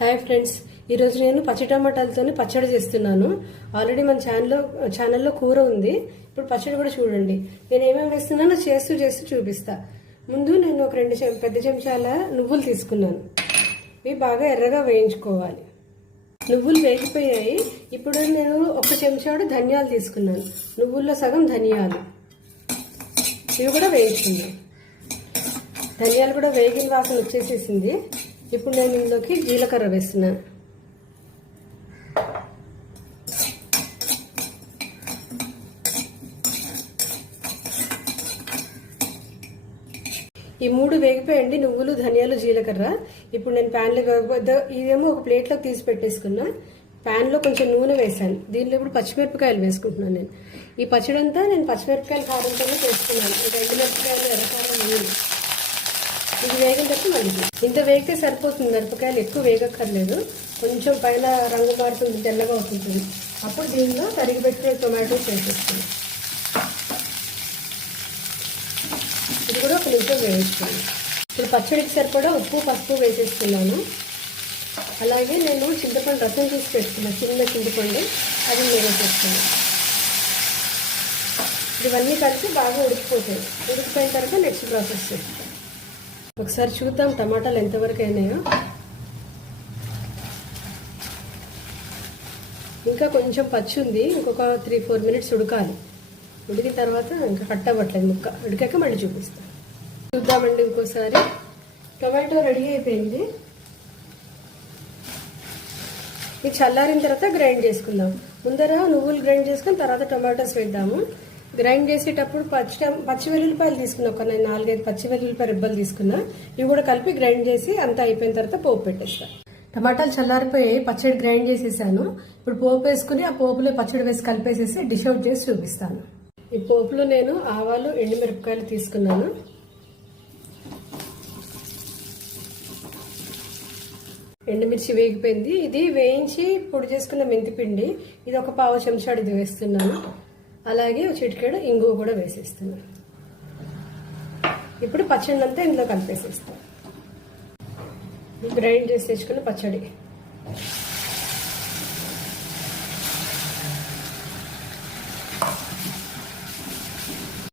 Hi friends, ఈరోజు నేను పచ్చి టమాటాలతో పచ్చడి చేస్తున్నాను. ఆల్రెడీ మన ఛానల్లో కూర ఉంది. ఇప్పుడు పచ్చడి కూడా చూడండి. నేను ఏమేమి వేస్తున్నానో చేస్తూ చూపిస్తా. ముందు నేను ఒక 2 పెద్ద చెంచాల నువ్వులు తీసుకున్నాను. ఇవి బాగా ఎర్రగా వేయించుకోవాలి. నువ్వులు వేగిపోయాయి. ఇప్పుడు నేను 1 చెంచాడు ధనియాలు తీసుకున్నాను. నువ్వుల్లో సగం ధనియాలు, ఇవి కూడా వేయించుకున్నాను. ధనియాలు కూడా వేగిన వాసన వచ్చేసేసింది. ఇప్పుడు నేను ఇందులోకి జీలకర్ర వేస్తున్నాను. ఈ 3 వేగిపోయండి, నువ్వులు, ధనియాలు, జీలకర్ర. ఇప్పుడు నేను ప్యాన్లో ఇదేమో ఒక ప్లేట్లోకి తీసి పెట్టేసుకున్నా. ప్యాన్లో కొంచెం నూనె వేసాను. దీనిలో ఇప్పుడు పచ్చిమిరపకాయలు వేసుకుంటున్నాను. నేను ఈ పచ్చడంతా నేను పచ్చిమిరపకాయల కారంతోనే చేసుకున్నాను. ఇంకా ఎండుమిరపకాయలు, ఎర్రకారం వేయాలి. ఇది వేగిన తర్వాత మళ్ళీ ఇంత వేగితే సరిపోతుంది. మిరపకాయలు ఎక్కువ వేగక్కర్లేదు. కొంచెం పైన రంగు మారుతుంది, తెల్లగా అవుతుంది. అప్పుడు దీనిలో తరిగిపెట్టిన టొమాటోస్ వేసేస్తుంది. ఇది కూడా 1 నిమిషం వేయించుకోండి. ఇప్పుడు పచ్చడికి సరిపడా ఉప్పు, పసుపు వేసేస్తున్నాను. అలాగే నేను చింతపండు రసం తీసి పెట్టుకున్నాను, చిన్న చింతపండు, అది వేసేస్తున్నాను. ఇవన్నీ కలిసి బాగా ఉడికిపోతాయి. ఉడికిపోయిన తర్వాత నెక్స్ట్ ప్రాసెస్ చేస్తాను. ఒకసారి చూద్దాం టమాటాలు ఎంతవరకు అయినాయో. ఇంకా కొంచెం పచ్చి ఉంది. ఇంకొక 3-4 మినిట్స్ ఉడకాలి. ఉడికిన తర్వాత ఇంకా కట్ అవ్వట్లేదు ముక్క. ఉడికాక మళ్ళీ చూపిస్తాను. చూద్దామండి ఇంకోసారి. టొమాటో రెడీ అయిపోయింది. ఇది చల్లారిన తర్వాత గ్రైండ్ చేసుకుందాం. ముందర నువ్వులు గ్రైండ్ చేసుకుని తర్వాత టొమాటోస్ వేద్దాము. గ్రైండ్ చేసేటప్పుడు పచ్చి వెల్లుల్లిపాయలు తీసుకున్నా. ఒక 4-5 పచ్చి వెల్లుల్లిపాయ రెబ్బలు తీసుకున్నా. ఇవి కూడా కలిపి గ్రైండ్ చేసి అంతా అయిపోయిన తర్వాత పోపు పెట్టేస్తా. టమాటాలు చల్లారిపోయి పచ్చడి గ్రైండ్ చేసేసాను. ఇప్పుడు పోపు వేసుకుని ఆ పోపులో పచ్చడి వేసి కలిపేసేసి డిష్ అవుట్ చేసి చూపిస్తాను. ఈ పోపులో నేను ఆవాలు, ఎండుమిరపకాయలు తీసుకున్నాను. ఎండుమిర్చి వేగిపోయింది. ఇది వేయించి పొడి చేసుకున్న మెంతిపిండి, ఇది ఒక 1/2 చెంచాడు ఇది వేస్తున్నాను. అలాగే చిటికెడు ఇంగువ కూడా వేసేస్తున్నాను. ఇప్పుడు పచ్చడి అంతా ఇందులో కలిపేసేస్తాను. గ్రైండ్ చేసి తెచ్చుకున్న పచ్చడి.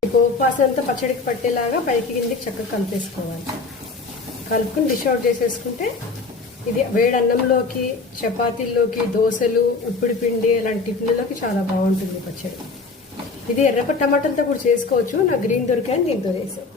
ఈ పోపు వాసన అంతా పచ్చడికి పట్టేలాగా పైకి కిందికి చక్కగా కలిపేసుకోవాలి. కలుపుకుని డిష్ అవుట్ చేసేసుకుంటే ఇది వేడి అన్నంలోకి, చపాతీల్లోకి, దోశలు, ఉప్పిడి పిండి అలాంటి టిఫిన్లోకి చాలా బాగుంటుంది పచ్చడి. ఇది ఎర్రప టమాటాలతో కూడా చేసుకోవచ్చు. నాకు గ్రీన్ దొరికాయని దీంతో చేసాను.